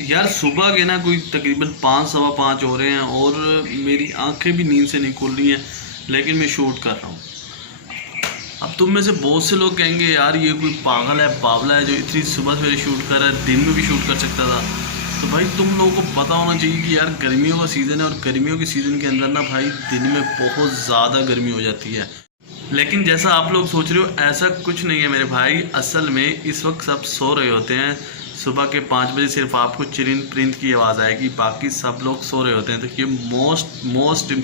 यार सुबह के ना कोई तकरीबन 5 सवा 5 हो रहे हैं और मेरी आंखें भी नींद से नहीं खुल रही हैं, लेकिन मैं शूट कर रहा हूँ। अब तुम में से बहुत से लोग कहेंगे यार ये कोई पागल है, बावला है जो इतनी सुबह सवेरे शूट कर रहा है, दिन में भी शूट कर सकता था। तो भाई तुम लोगों को पता होना चाहिए कि यार गर्मियों का सीज़न है और गर्मियों के सीज़न के अंदर ना भाई दिन में बहुत ज़्यादा गर्मी हो जाती है। लेकिन जैसा आप लोग सोच रहे हो ऐसा कुछ नहीं है मेरे भाई। असल में इस वक्त सब सो रहे होते हैं। सुबह के 5 बजे सिर्फ आपको चिरिंद परिंद की आवाज़ आएगी, बाकी सब लोग सो रहे होते हैं। तो ये मोस्ट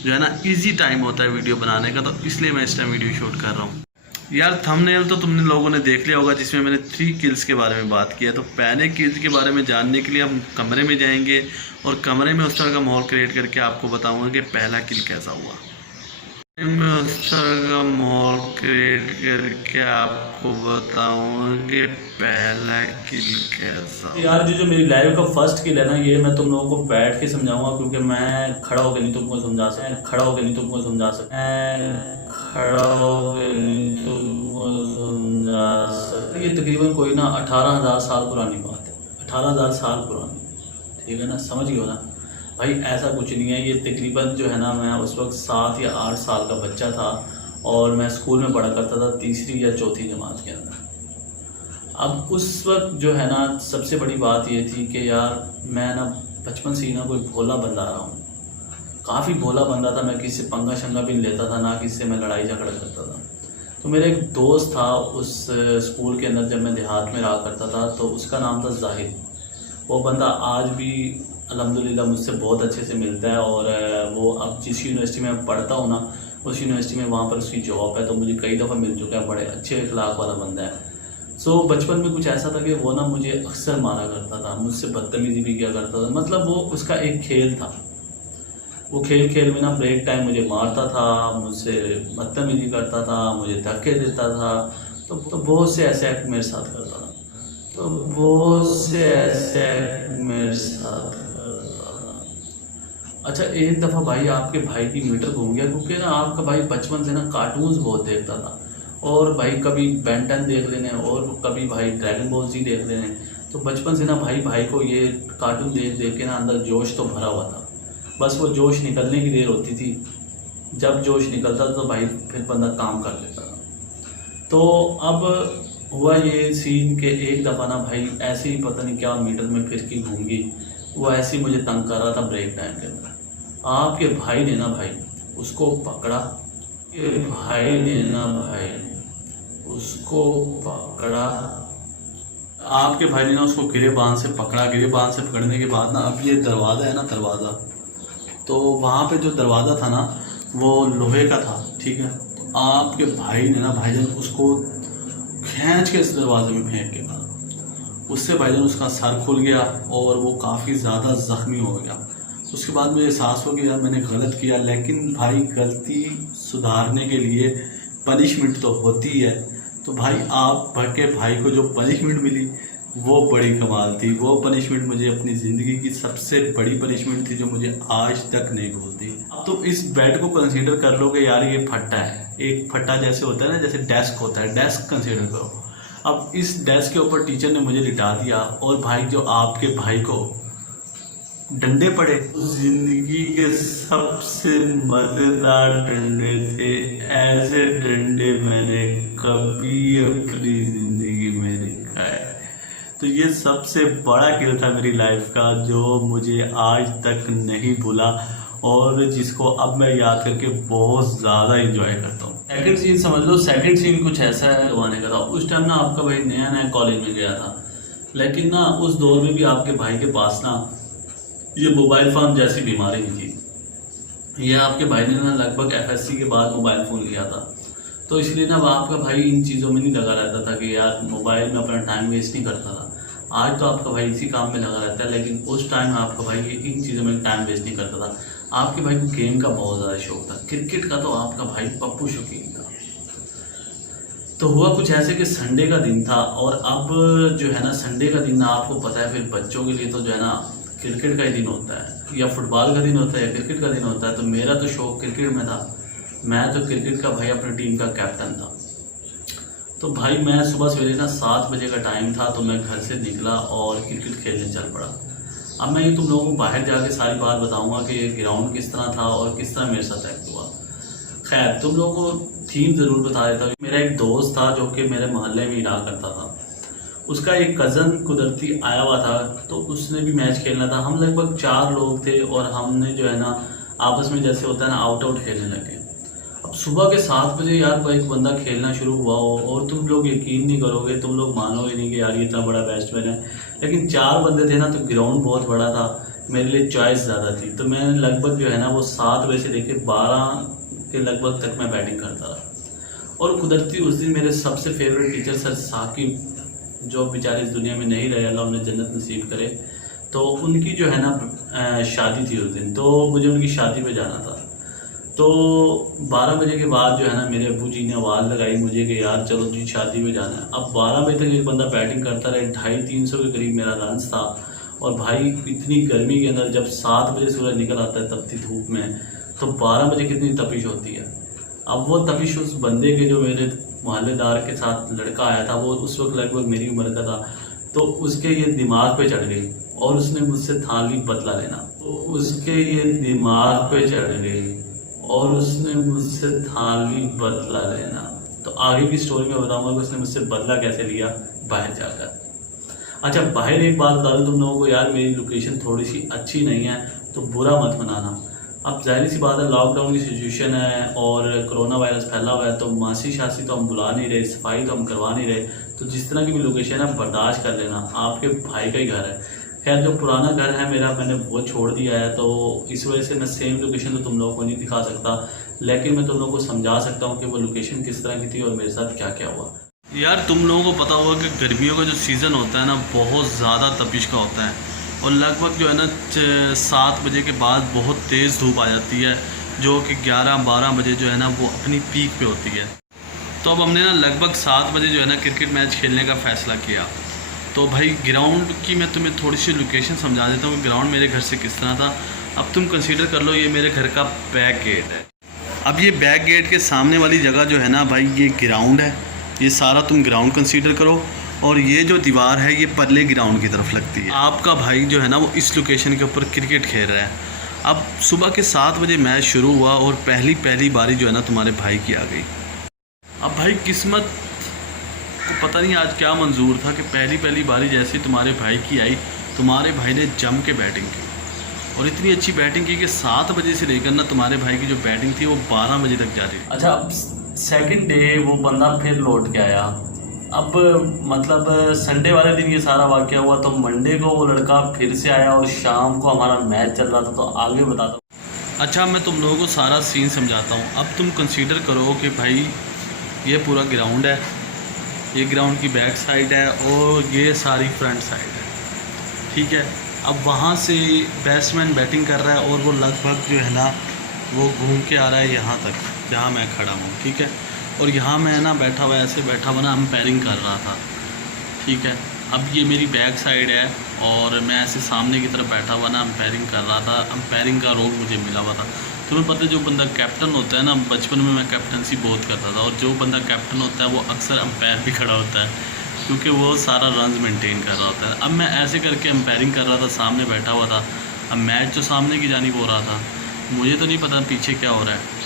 जो है ना इजी टाइम होता है वीडियो बनाने का, तो इसलिए मैं इस टाइम वीडियो शूट कर रहा हूँ। यार थंबनेल तो तुमने लोगों ने देख लिया होगा जिसमें मैंने 3 किल्स के बारे में बात किया। तो पहले किल्स के बारे में जानने के लिए हम कमरे में जाएंगे और कमरे में उस तरह का माहौल क्रिएट करके आपको बताऊंगा कि पहला किल कैसा हुआ। मैं उस तरह का माहौल क्रिएट करके आपको बताऊंगा कि पहला किल कैसा। यार जो मेरी लाइव का फर्स्ट किल है ना, ये मैं तुम लोगों को बैठ के समझाऊंगा, क्योंकि मैं खड़ा होकर नहीं तुमको समझा सकता। खड़ा होकर नहीं तुमको समझा सकता। ये तकरीबन कोई ना 18,000 साल पुरानी बात है। 18,000 साल पुरानी, ठीक है ना, समझ गए हो ना भाई। ऐसा कुछ नहीं है। ये तकरीबन जो है ना, मैं उस वक्त 7 या 8 साल का बच्चा था और मैं स्कूल में पढ़ा करता था, तीसरी या चौथी जमात के अंदर। अब उस वक्त जो है ना सबसे बड़ी बात ये थी कि यार मैं ना बचपन से ही ना कोई भोला बंदा रहा हूँ। काफ़ी भोला बंदा था मैं, किसी से पंगा शंगा भी नहीं लेता था, ना किसी से मैं लड़ाई झगड़ा करता था। तो मेरा एक दोस्त था उस स्कूल के अंदर, जब मैं देहात में रहा करता था, तो उसका नाम था जाहिद। वो बंदा आज भी अल्हम्दुलिल्लाह मुझसे बहुत अच्छे से मिलता है और वो अब जिस यूनिवर्सिटी में पढ़ता हूँ ना, उस यूनिवर्सिटी में वहाँ पर उसकी जॉब है, तो मुझे कई दफ़ा मिल चुका है। बड़े अच्छे अखलाक वाला बंदा है। सो बचपन में कुछ ऐसा था कि वो ना मुझे अक्सर मारा करता था, मुझसे बदतमीज़ी भी किया करता था। मतलब वो उसका एक खेल था। वो खेल में ना ब्रेक टाइम मुझे मारता था, मुझसे बदतमीज़ी करता था, मुझे धक्के देता था। तो बहुत से ऐसे एक्ट मेरे साथ करता था। अच्छा, एक दफ़ा भाई आपके भाई की मीटर घूम गया, क्योंकि ना आपका भाई बचपन से ना कार्टून्स बहुत देखता था। और भाई कभी बेन 10 देख लेने और कभी भाई ड्रैगन बॉल जी देख लेने। तो बचपन से ना भाई को ये कार्टून देख देख के ना अंदर जोश तो भरा हुआ था। बस वो जोश निकलने की देर होती थी। जब जोश निकलता तो भाई फिर बंदा काम कर लेता था। तो अब हुआ ये सीन के एक दफ़ा ना भाई ऐसे ही पता नहीं क्या मीटर में फिरकी घूंगी, वो ऐसे ही मुझे तंग कर रहा था ब्रेक टाइम के अंदर। आपके भाई ने ना भाई उसको पकड़ा। आपके भाई ने ना उसको गिरेबान से पकड़ा। गिरेबान से पकड़ने के बाद ना, अब ये दरवाज़ा है ना, दरवाज़ा, तो वहाँ पे जो दरवाज़ा था ना वो लोहे का था, ठीक है। आपके भाई ने ना भाईजान उसको खींच के इस दरवाजे में फेंक के मारा। उससे भाईजान उसका सर खुल गया और वो काफ़ी ज़्यादा ज़ख्मी हो गया। उसके बाद मुझे एहसास हुआ कि यार मैंने गलत किया, लेकिन भाई गलती सुधारने के लिए पनिशमेंट तो होती है। तो भाई आप के भाई को जो पनिशमेंट मिली वो बड़ी कमाल थी। वो पनिशमेंट मुझे अपनी ज़िंदगी की सबसे बड़ी पनिशमेंट थी, जो मुझे आज तक नहीं भूलती। अब तो इस बेड को कंसीडर कर लो कि यार ये फट्टा है। एक फट्टा जैसे होता है ना, जैसे डेस्क होता है, डेस्क कंसीडर करो। अब इस डेस्क के ऊपर टीचर ने मुझे लिटा दिया और भाई जो आपके भाई को डंडे पड़े, जिंदगी के सबसे मज़ेदार डंडे थे। ऐसे डंडे मैंने कभी अपनी ज़िंदगी में नहीं खाए। तो ये सबसे बड़ा किल था मेरी लाइफ का, जो मुझे आज तक नहीं भूला और जिसको अब मैं याद करके बहुत ज़्यादा एंजॉय करता हूँ। सेकंड सीन समझ लो। सेकंड सीन कुछ ऐसा है, लगवाने का था। उस टाइम ना आपका भाई नया नया कॉलेज में गया था, लेकिन ना उस दौर में भी आपके भाई के पास ना ये मोबाइल फ़ोन जैसी बीमारी भी थी। ये आपके भाई ने ना लगभग FSC के बाद मोबाइल फ़ोन लिया था। तो इसलिए ना आपका भाई इन चीज़ों में नहीं लगा रहता था कि यार मोबाइल में अपना टाइम वेस्ट नहीं करता था। आज तो आपका भाई इसी काम में लगा रहता है, लेकिन उस टाइम आपका भाई इन चीज़ों में टाइम वेस्ट नहीं करता था। आपके भाई को गेम का बहुत ज़्यादा शौक था। क्रिकेट का तो आपका भाई पप्पू शौकीन था। तो हुआ कुछ ऐसे कि संडे का दिन था, और अब जो है ना संडे का दिन आपको पता है फिर बच्चों के लिए तो जो है ना क्रिकेट का ही दिन होता है, या फुटबॉल का दिन होता है, या क्रिकेट का दिन होता है। तो मेरा तो शौक क्रिकेट में था। मैं तो क्रिकेट का भाई अपनी टीम का कैप्टन था। तो भाई मैं सुबह सवेरे ना 7 बजे का टाइम था, तो मैं घर से निकला और क्रिकेट खेलने चल पड़ा। अब मैं ये तुम लोगों को बाहर जाके सारी बात बताऊंगा कि ग्राउंड किस तरह था और किस तरह मेरे साथ एक्ट हुआ। खैर तुम लोगों को थीम ज़रूर बता देता हूँ। मेरा एक दोस्त था जो कि मेरे मोहल्ले में ही रहा करता था, उसका एक कज़न कुदरती आया हुआ था, तो उसने भी मैच खेलना था। हम लगभग 4 लोग थे और हमने जो है ना आपस में जैसे होता है ना आउट खेलने लगे। अब सुबह के 7 बजे यार एक बंदा खेलना शुरू हुआ हो और तुम लोग यकीन नहीं करोगे, तुम लोग मानोगे नहीं कि यार ये इतना बड़ा बैट्समैन है, लेकिन 4 बंदे थे ना, तो ग्राउंड बहुत बड़ा था, मेरे लिए चॉइस ज़्यादा थी। तो मैं लगभग जो है ना वो 7 बजे से लेकर 12 के लगभग तक मैं बैटिंग करता रहा। और कुदरती उस दिन मेरे सबसे फेवरेट टीचर सर साकिब, जो बेचारे इस दुनिया में नहीं रहे, अल्लाह उन्हें जन्नत नसीब करे, तो उनकी जो है ना शादी थी उस दिन, तो मुझे उनकी शादी पे जाना था। तो 12 बजे के बाद जो है ना मेरे अब्बू जी ने आवाज़ लगाई मुझे कि यार चलो जी शादी में जाना है। अब 12 बजे तक एक बंदा बैटिंग करता रहे, 250-300 के करीब मेरा रन्स था। और भाई इतनी गर्मी के अंदर जब 7 बजे सूरज निकल आता है तपती धूप में, तो 12 बजे कितनी तपिश होती है। अब वो तपिश उस बंदे के, जो मेरे मोहल्लेदार के साथ लड़का आया था, वो उस वक्त लगभग मेरी उम्र का था, तो उसके ये दिमाग पे चढ़ गई और उसने मुझसे ठान ली बदला लेना। तो उसके ये दिमाग पे चढ़ गई और उसने मुझसे ठान ली बदला लेना। तो आगे की स्टोरी में बताऊंगा कि उसने मुझसे बदला कैसे लिया बाहर जाकर। अच्छा, बाहर एक बात बता दूँ तुम लोगों को, यार मेरी लोकेशन थोड़ी सी अच्छी नहीं है, तो बुरा मत मनाना। अब जाहिर सी बात है, लॉकडाउन की सिचुएशन है और कोरोना वायरस फैला हुआ है, तो मासी शासी तो हम बुला नहीं रहे, सफाई तो हम करवा नहीं रहे, तो जिस तरह की भी लोकेशन है बर्दाश्त कर लेना, आपके भाई का ही घर है। खैर जो पुराना घर है मेरा, मैंने वो छोड़ दिया है, तो इस वजह से मैं सेम लोकेशन तो तुम लोगों को नहीं दिखा सकता, लेकिन मैं तुम लोगों को समझा सकता हूँ कि वो लोकेशन किस तरह की थी और मेरे साथ क्या क्या हुआ। यार तुम लोगों को पता होगा कि गर्मियों का जो सीज़न होता है ना, बहुत ज़्यादा तपिश का होता है और लगभग जो है ना 7 बजे के बाद बहुत तेज़ धूप आ जाती है, जो कि 11-12 बजे जो है ना वो अपनी पीक पे होती है। तो अब हमने ना लगभग 7 बजे जो है ना क्रिकेट मैच खेलने का फ़ैसला किया। तो भाई ग्राउंड की मैं तुम्हें थोड़ी सी लोकेशन समझा देता हूँ कि ग्राउंड मेरे घर से किस तरह था। अब तुम कंसीडर कर लो, ये मेरे घर का बैक गेट है। अब ये बैक गेट के सामने वाली जगह जो है ना भाई, ये ग्राउंड है, ये सारा तुम ग्राउंड कंसीडर करो। और ये जो दीवार है ये परले ग्राउंड की तरफ लगती है। आपका भाई जो है ना वो इस लोकेशन के ऊपर क्रिकेट खेल रहा है। अब सुबह के 7 बजे मैच शुरू हुआ और पहली बारी जो है ना तुम्हारे भाई की आ गई। अब भाई किस्मत को पता नहीं आज क्या मंजूर था कि पहली बारी जैसे तुम्हारे भाई की आई, तुम्हारे भाई ने जम के बैटिंग की और इतनी अच्छी बैटिंग की कि 7 बजे से लेकर ना तुम्हारे भाई की जो बैटिंग थी वो 12 बजे तक जारी रही। अच्छा, अब सेकंड डे वो बंदा फिर लौट के आया। अब मतलब संडे वाले दिन ये सारा वाकया हुआ, तो मंडे को वो लड़का फिर से आया और शाम को हमारा मैच चल रहा था। तो आगे बताता हूँ। अच्छा, मैं तुम लोगों को सारा सीन समझाता हूँ। अब तुम कंसीडर करो कि भाई ये पूरा ग्राउंड है, ये ग्राउंड की बैक साइड है और ये सारी फ्रंट साइड है, ठीक है। अब वहाँ से बैट्समैन बैटिंग कर रहा है और वो लगभग जो है ना वो घूम के आ रहा है यहाँ तक जहाँ मैं खड़ा हूँ, ठीक है। और यहाँ मैं ना बैठा हुआ ऐसे बैठा हुआ ना अंपायरिंग कर रहा था, ठीक है। अब ये मेरी बैक साइड है और मैं ऐसे सामने की तरफ बैठा हुआ ना अंपायरिंग कर रहा था। अंपायरिंग का रोल मुझे मिला हुआ था। तुम्हें पता है जो बंदा कैप्टन होता है ना, बचपन में मैं कैप्टनसी बहुत करता था, और जो बंदा कैप्टन होता है वो अक्सर अंपायर भी खड़ा होता है क्योंकि वो सारा रन्स मेंटेन कर रहा होता है। अब मैं ऐसे करके अंपायरिंग कर रहा था, सामने बैठा हुआ था। अब मैच जो सामने की जानिब हो रहा था, मुझे तो नहीं पता पीछे क्या हो रहा है।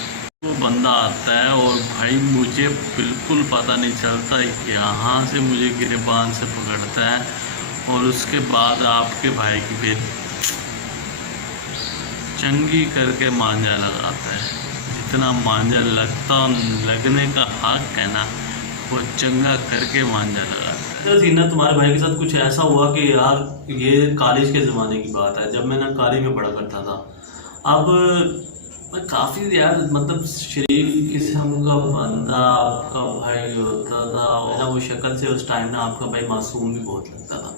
वो बंदा आता है और भाई मुझे बिल्कुल पता नहीं चलता, यहाँ से मुझे गिरेबान से पकड़ता है और उसके बाद आपके भाई की फिर चंगी करके मांझा लगाता है। जितना मांझा लगने का हक है ना, वो चंगा करके मांझा लगाता है। सीना तुम्हारे भाई के साथ कुछ ऐसा हुआ कि यार, ये कॉलेज के ज़माने की बात है, जब मैं ना कॉलेज में पढ़ा करता था। अब मैं काफ़ी यार मतलब शरीफ किस्म का बंदा आपका भाई होता था, और ना वो शक्ल से उस टाइम ना आपका भाई मासूम भी बहुत लगता था।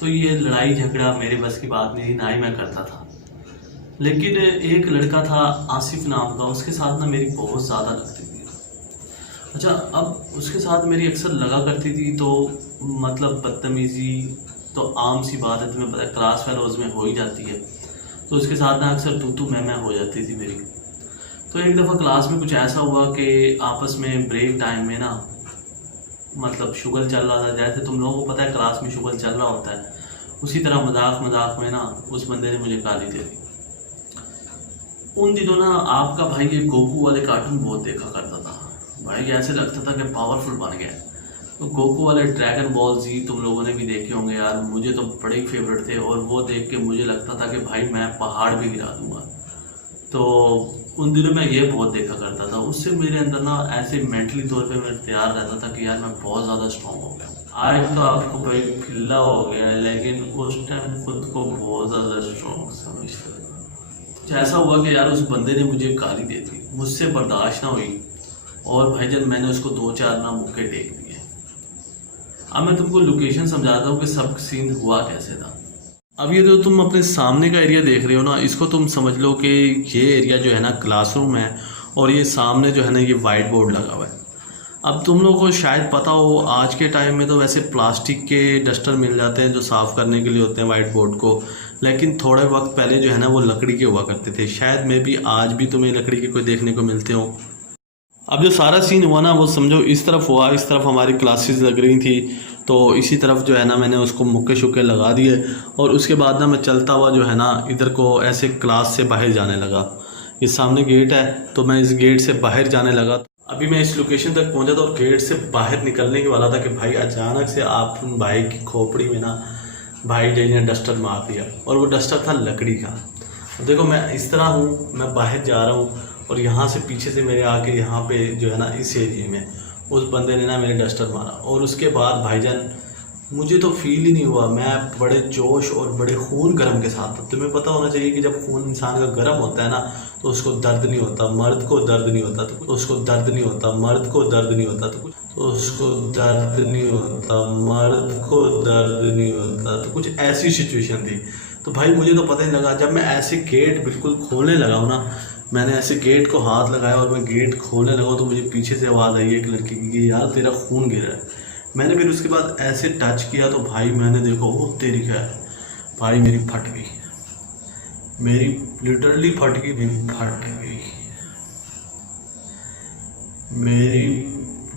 तो ये लड़ाई झगड़ा मेरे बस की बात नहीं थी, ना ही मैं करता था। लेकिन एक लड़का था आसिफ नाम का, उसके साथ ना मेरी बहुत ज़्यादा लगती थी। अच्छा, अब उसके साथ मेरी अक्सर लगा करती थी, तो मतलब बदतमीज़ी तो आम सी बात है, तुम्हें पता है क्लास फेलोज़ में हो ही जाती है। तो उसके साथ ना अक्सर तू मैं हो जाती थी मेरी। तो एक दफ़ा क्लास में कुछ ऐसा हुआ कि आपस में ब्रेक टाइम में ना मतलब शुगल चल रहा था, जैसे तुम लोगों को पता है क्लास में शुगल चल रहा होता है, उसी तरह मजाक मजाक में ना उस बंदे ने मुझे गाली दे दी। उन दिनों ना आपका भाई ये गोकू वाले कार्टून बहुत देखा करता था भाई, ऐसे लगता था कि पावरफुल बन गया। तो गोकू वाले ड्रैगन बॉल जी तुम लोगों ने भी देखे होंगे यार, मुझे तो बड़े ही फेवरेट थे, और वो देख के मुझे लगता था कि भाई मैं पहाड़ भी गिरा दूंगा। तो उन दिनों में ये बहुत देखा करता था, उससे मेरे अंदर ना ऐसे मेंटली तौर पे मैं तैयार रहता था कि यार मैं बहुत ज़्यादा स्ट्रॉन्ग हो गया। आज तो आपको भाई फिल्ला हो गया है, लेकिन उस टाइम खुद को बहुत ज़्यादा स्ट्रॉन्ग समझता था। कुछ ऐसा हुआ कि यार उस बंदे ने मुझे गाली दे दी, मुझसे बर्दाश्त ना हुई, और भाईजान मैंने उसको 2-4 ना मुक्के टेक दिए। अब मैं तुमको लोकेशन समझाता हूँ कि सब सीन हुआ कैसे था। अब ये जो तुम अपने सामने का एरिया देख रहे हो ना, इसको तुम समझ लो कि ये एरिया जो है ना क्लासरूम है, और ये सामने जो है ना ये वाइट बोर्ड लगा हुआ है। अब तुम लोगों को शायद पता हो आज के टाइम में तो वैसे प्लास्टिक के डस्टर मिल जाते हैं जो साफ़ करने के लिए होते हैं वाइट बोर्ड को, लेकिन थोड़े वक्त पहले जो है ना वो लकड़ी के हुआ करते थे। शायद में भी आज भी तुम्हें लकड़ी के कोई देखने को मिलते हो। अब जो सारा सीन हुआ ना वो समझो इस तरफ हुआ, इस तरफ हमारी क्लासेस लग रही थी, तो इसी तरफ जो है ना मैंने उसको मुक्के शुक्के लगा दिए, और उसके बाद ना मैं चलता हुआ जो है ना इधर को ऐसे क्लास से बाहर जाने लगा। ये सामने गेट है, तो मैं इस गेट से बाहर जाने लगा। अभी मैं इस लोकेशन तक पहुंचा था और गेट से बाहर निकलने के वाला था कि भाई अचानक से आप भाई की खोपड़ी में ना भाई जी ने डस्टर मार दिया, और वो डस्टर था लकड़ी का। देखो मैं इस तरह हूँ, मैं बाहर जा रहा हूँ, और यहाँ से पीछे से मेरे आके यहाँ पे जो है ना इस एरिए में उस बंदे ने ना मेरे डस्टर मारा, और उसके बाद भाईजान मुझे तो फील ही नहीं हुआ। मैं बड़े जोश और बड़े खून गर्म के साथ था। तुम्हें पता होना चाहिए कि जब खून इंसान का गर्म होता है ना तो उसको दर्द नहीं होता, मर्द को दर्द नहीं होता, तो उसको दर्द नहीं होता, मर्द को दर्द नहीं होता, तो उसको दर्द नहीं होता, मर्द को दर्द नहीं होता। तो कुछ ऐसी सिचुएशन थी। तो भाई मुझे तो पता ही लगा, जब मैं ऐसे गेट बिल्कुल खोलने लगा हूँ ना, मैंने ऐसे गेट को हाथ लगाया और मैं गेट खोलने लगा तो मुझे पीछे से आवाज़ आई एक लड़की की, यार तेरा खून गिर रहा है। मैंने फिर उसके बाद ऐसे टच किया तो भाई मैंने देखो वो तेरी क्या है भाई, मेरी फट गई, मेरी लिटरली फट गई, मेरी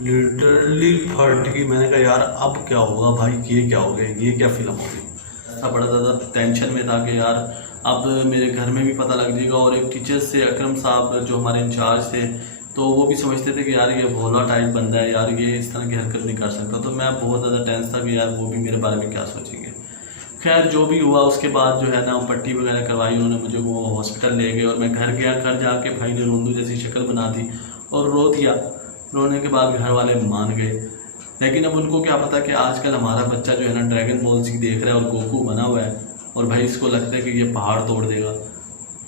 लिटरली फट गई। मैंने कहा यार अब क्या होगा भाई, ये क्या हो गया, ये क्या फिल्म हो गई। ऐसा बड़ा ज़्यादा टेंशन में था कि यार अब मेरे घर में भी पता लग जाएगा, और एक टीचर्स से अकरम साहब जो हमारे इंचार्ज थे तो वो भी समझते थे कि यार ये भोला टाइप बंदा है यार, ये इस तरह की हरकत नहीं कर सकता। तो मैं बहुत ज़्यादा टेंस था कि यार वो भी मेरे बारे में क्या सोचेंगे। खैर जो भी हुआ उसके बाद जो है ना पट्टी वगैरह करवाई उन्होंने, मुझे वो हॉस्पिटल ले गए, और मैं घर गया। घर जाके भाई ने रोंदू जैसी शक्ल बना दी और रो दिया। रोने के बाद घर वाले मान गए, लेकिन अब उनको क्या पता कि आजकल हमारा बच्चा जो है ना ड्रैगन बॉल जी देख रहा है और गोकू बना हुआ है, और भाई इसको लगता है कि ये पहाड़ तोड़ देगा।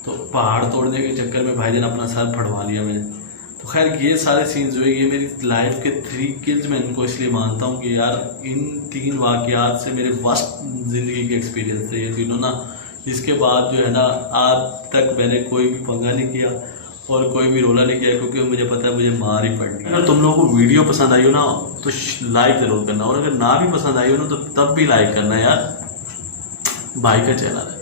तो पहाड़ तोड़ने के चक्कर में भाईजान अपना सर फड़वा लिया मैंने। तो खैर ये सारे सीन्स हुए, ये मेरी लाइफ के 3 किल्स मैं इनको इसलिए मानता हूँ कि यार इन 3 वाक़यात से मेरे वर्स्ट ज़िंदगी के एक्सपीरियंस थे ये तीनों ना। जिसके बाद जो है ना आज तक मैंने कोई भी पंगा नहीं किया और कोई भी रोला नहीं किया, क्योंकि मुझे पता है मुझे मार ही पड़नी। अगर तुम लोगों को वीडियो पसंद आई हो ना तो लाइक ज़रूर करना, और अगर ना भी पसंद आई हो ना तो तब भी लाइक करना यार, भाई का चैनल है।